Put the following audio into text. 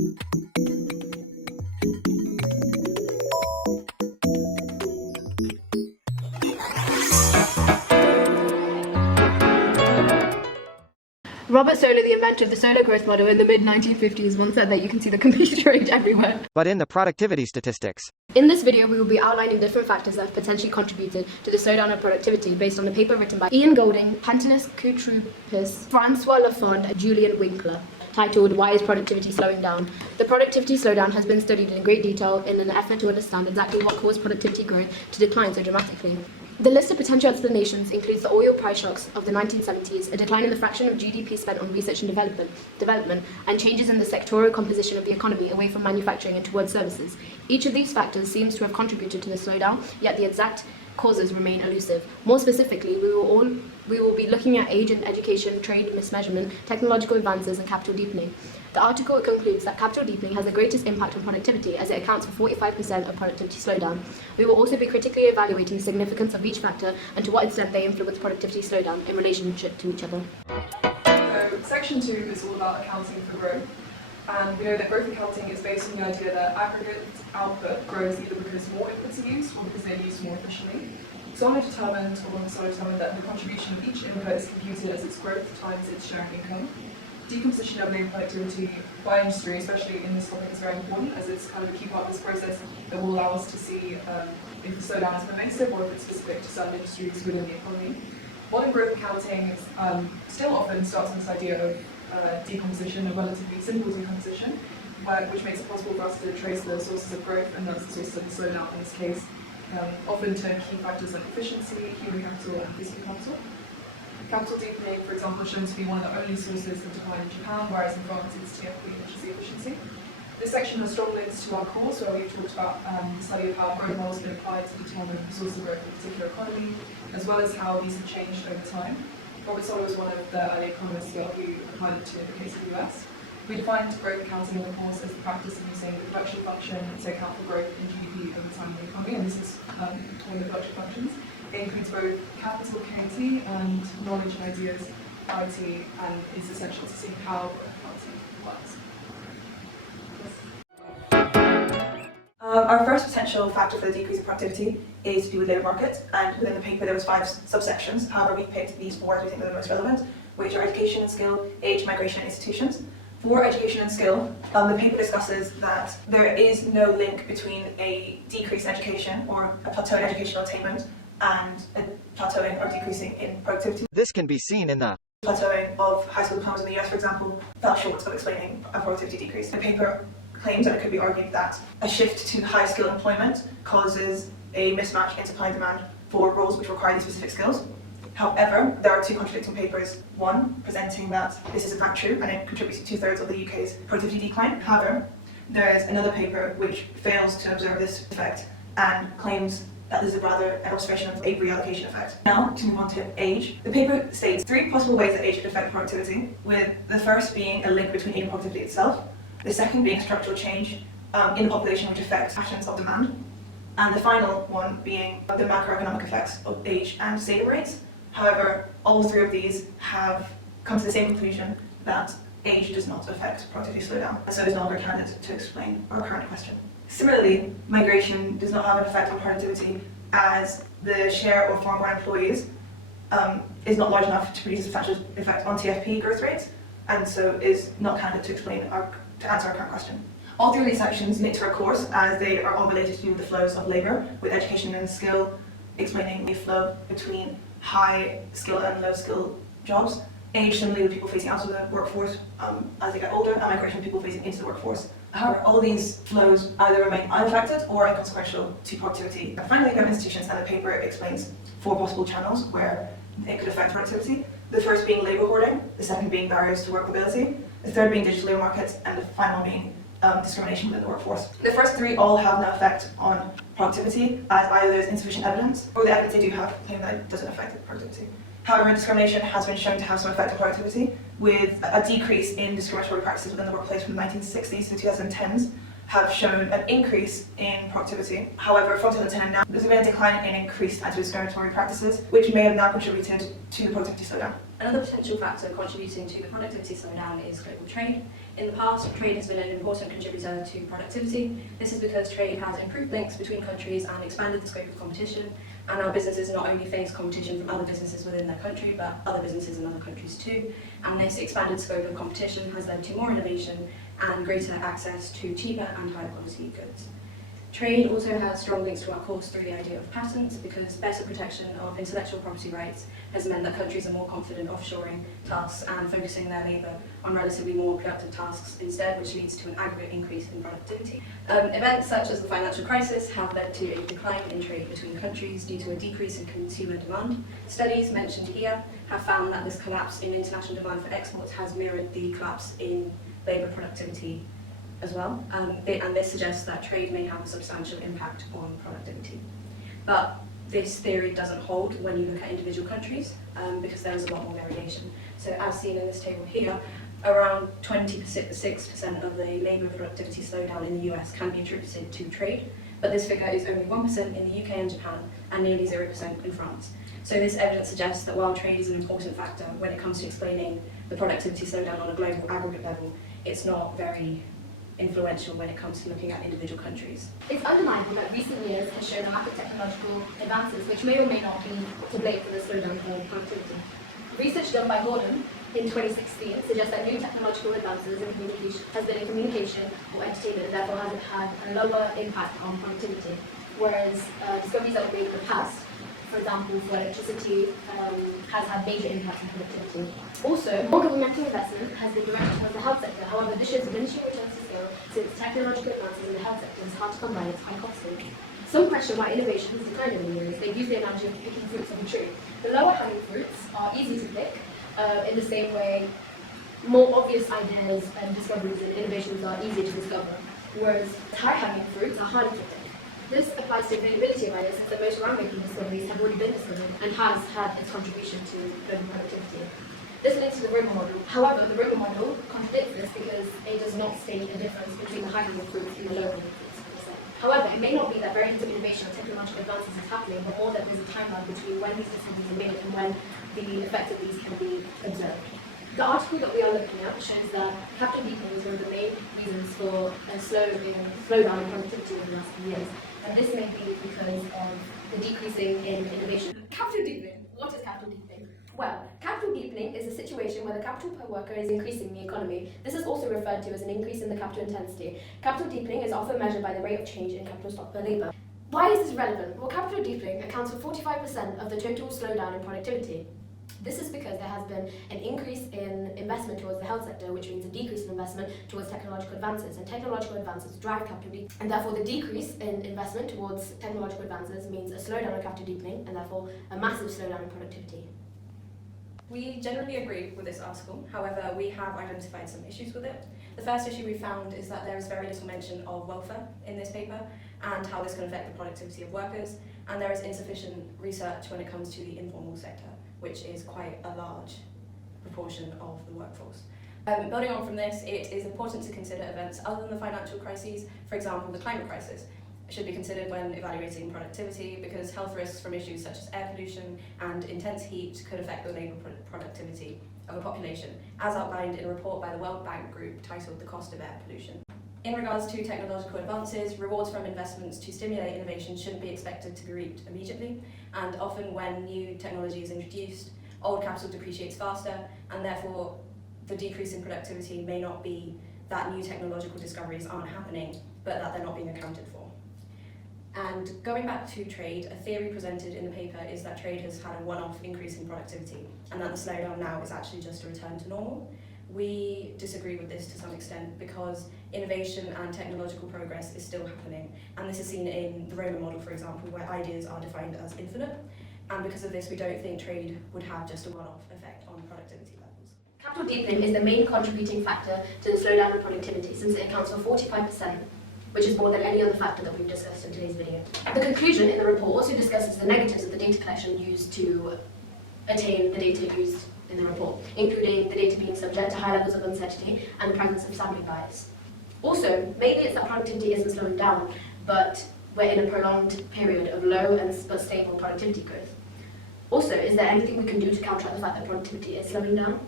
Robert Solow, the inventor of the Solow growth model in the mid-1950s, once said that you can see the computer age everywhere. But in the productivity statistics. In this video, we will be outlining different factors that have potentially contributed to the slowdown of productivity based on a paper written by Ian Goldin, Pantanis Koutroupis, Francois Lafond, and Julian Winkler, titled Why is Productivity Slowing Down? The productivity slowdown has been studied in great detail in an effort to understand exactly what caused productivity growth to decline so dramatically. The list of potential explanations includes the oil price shocks of the 1970s, a decline in the fraction of GDP spent on research and development, and changes in the sectoral composition of the economy away from manufacturing and towards services. Each of these factors seems to have contributed to the slowdown, yet the exact causes remain elusive. More specifically, we will be looking at age and education, trade mismeasurement, technological advances, and capital deepening. The article concludes that capital deepening has the greatest impact on productivity as it accounts for 45% of productivity slowdown. We will also be critically evaluating the significance of each factor and to what extent they influence productivity slowdown in relationship to each other. So section 2 is all about accounting for growth. And we know that growth accounting is based on the idea that aggregate output grows either because more inputs are used or because they're used more efficiently. Summative determined that the contribution of each input is computed as its growth times its share in income. Decomposition of labor productivity by industry, especially in this topic, is very important as it's kind of a key part of this process that will allow us to see if the slowdown is pervasive or if it's specific to certain industries within the economy. Modern growth accounting still often starts on this idea of decomposition, a relatively simple decomposition, which makes it possible for us to trace the sources of growth and thus the sources of the slowdown in this case, often to key factors like efficiency, human capital, and physical capital. Capital deepening, for example, is shown to be one of the only sources of decline in Japan, whereas in France it's TFP, which is the efficiency. This section has strong links to our course, where we've talked about the study of how growth models have been applied to determine the source of growth in a particular economy, as well as how these have changed over time. Robert Solow was one of the early economists who applied it to in the case of the US. We defined growth accounting in the course as the practice of using the production function to account for growth in GDP over time in the economy, and this is one of the production functions. It includes both capital KT and knowledge and ideas IT, and is essential to see how growth accounting works. Our first potential factor for the decrease of productivity is to do with labour market, and within the paper there was 5 subsections. However, we picked these 4 as we think are the most relevant, which are education and skill, age, migration, and institutions. For education and skill, the paper discusses that there is no link between a decrease in education or a plateau in educational attainment and a plateauing or decreasing in productivity. This can be seen in the plateauing of high school diplomas in the US, for example, fell short of explaining a productivity decrease. The paper claims, and it could be argued, that a shift to high skill employment causes a mismatch in supply and demand for roles which require these specific skills. However, there are 2 contradicting papers, one presenting that this is in fact true and it contributes to 2/3 of the UK's productivity decline. However, there is another paper which fails to observe this effect and claims that this is rather an observation of a reallocation effect. Now, to move on to age. The paper states 3 possible ways that age could affect productivity, with the first being a link between age and productivity itself, the second being a structural change in the population which affects patterns of demand, and the final one being the macroeconomic effects of age and saving rates. However, all 3 of these have come to the same conclusion that age does not affect productivity slowdown, and so is no longer a candidate to explain our current question. Similarly, migration does not have an effect on productivity as the share of foreign-born employees is not large enough to produce a substantial effect on TFP growth rates, and so is not a candidate to answer our current question. All 3 of these sections link to our course as they are all related to the flows of labour, with education and skill explaining the flow between high skill and low skill jobs, age similarly with people facing out of the workforce as they get older, and migration with people facing into the workforce. However, all these flows either remain unaffected or inconsequential to productivity. And finally, we have institutions, and the paper explains 4 possible channels where it could affect productivity. The first being labour hoarding, the second being barriers to work mobility, the third being digital labour markets, and the final being discrimination within the workforce. The first 3 all have no effect on productivity, as either there's insufficient evidence, or the evidence they do have claim that it doesn't affect productivity. However, discrimination has been shown to have some effect on productivity, with a decrease in discriminatory practices within the workplace from the 1960s to the 2010s have shown an increase in productivity. However, from 2010 and now, there's been a decline in increased anti-discriminatory practices, which may have now contributed to the productivity slowdown. Another potential factor contributing to the productivity slowdown is global trade. In the past, trade has been an important contributor to productivity. This is because trade has improved links between countries and expanded the scope of competition, and our businesses not only face competition from other businesses within their country, but other businesses in other countries too. And this expanded scope of competition has led to more innovation and greater access to cheaper and higher quality goods. Trade also has strong links to our course through the idea of patents, because better protection of intellectual property rights has meant that countries are more confident offshoring tasks and focusing their labour on relatively more productive tasks instead, which leads to an aggregate increase in productivity. Events such as the financial crisis have led to a decline in trade between countries due to a decrease in consumer demand. Studies mentioned here have found that this collapse in international demand for exports has mirrored the collapse in labour productivity as well, and this suggests that trade may have a substantial impact on productivity. But this theory doesn't hold when you look at individual countries, because there is a lot more variation. So as seen in this table here, around 26% of the labour productivity slowdown in the US can be attributed to trade, but this figure is only 1% in the UK and Japan, and nearly 0% in France. So this evidence suggests that while trade is an important factor when it comes to explaining the productivity slowdown on a global aggregate level, it's not very influential when it comes to looking at individual countries. It's undeniable that recent years has shown a rapid technological advances which may or may not be to blame for the slowdown of productivity. Research done by Goldin in 2016 suggests that new technological advances in communication or entertainment, and therefore has had a lower impact on productivity, whereas discoveries that were made in the past, for example, for electricity, has had major impacts on productivity. Also, more governmental investment has been directed towards the health sector. However, this shows diminishing returns to scale since technological advances in the health sector is hard to come by its high cost. Some question why innovation has declined over the years. They've used the analogy of picking fruits of a tree. The lower hanging fruits are easy to pick, in the same way more obvious ideas and discoveries and innovations are easier to discover, whereas high hanging fruits are harder to pick. This applies to availability of ideas, since the most groundbreaking discoveries have already been discovered and has had its contribution to global productivity. This links to the Roma model. However, the Roma model contradicts this because it does not state a difference between the high-hanging fruits and the low-hanging fruits. However, it may not be that very little innovation and technological advances is happening, but more that there's a timeline between when these discoveries are made and when the effects of these can be observed. The article that we are looking at shows that capital deepening is one of the main reasons for a slowdown in productivity over the last few years. And this may be because of the decreasing in innovation. Capital deepening. What is capital deepening? Well, capital deepening is a situation where the capital per worker is increasing in the economy. This is also referred to as an increase in the capital intensity. Capital deepening is often measured by the rate of change in capital stock per labour. Why is this relevant? Well, capital deepening accounts for 45% of the total slowdown in productivity. This is because there has been an increase in investment towards the health sector, which means a decrease in investment towards technological advances, and technological advances drive capital deepening. And therefore the decrease in investment towards technological advances means a slowdown in capital deepening, and therefore a massive slowdown in productivity. We generally agree with this article, however we have identified some issues with it. The first issue we found is that there is very little mention of welfare in this paper and how this can affect the productivity of workers, and there is insufficient research when it comes to the informal sector, which is quite a large proportion of the workforce. Building on from this, it is important to consider events other than the financial crises, for example the climate crisis, should be considered when evaluating productivity, because health risks from issues such as air pollution and intense heat could affect the labour productivity of a population, as outlined in a report by the World Bank Group titled The Cost of Air Pollution. In regards to technological advances, rewards from investments to stimulate innovation shouldn't be expected to be reaped immediately, and often when new technology is introduced, old capital depreciates faster, and therefore the decrease in productivity may not be that new technological discoveries aren't happening, but that they're not being accounted for. And going back to trade, a theory presented in the paper is that trade has had a one-off increase in productivity, and that the slowdown now is actually just a return to normal. We disagree with this to some extent because innovation and technological progress is still happening, and this is seen in the Roma model, for example, where ideas are defined as infinite, and because of this we don't think trade would have just a one-off effect on productivity levels. Capital deepening is the main contributing factor to the slowdown in productivity, since it accounts for 45%, which is more than any other factor that we've discussed in today's video. The conclusion in the report also discusses the negatives of the data collection used to attain the data used in the report, including the data being subject to high levels of uncertainty and the presence of sampling bias. Also, mainly it's that productivity isn't slowing down, but we're in a prolonged period of low but stable productivity growth. Also, is there anything we can do to counteract the fact that productivity is slowing down?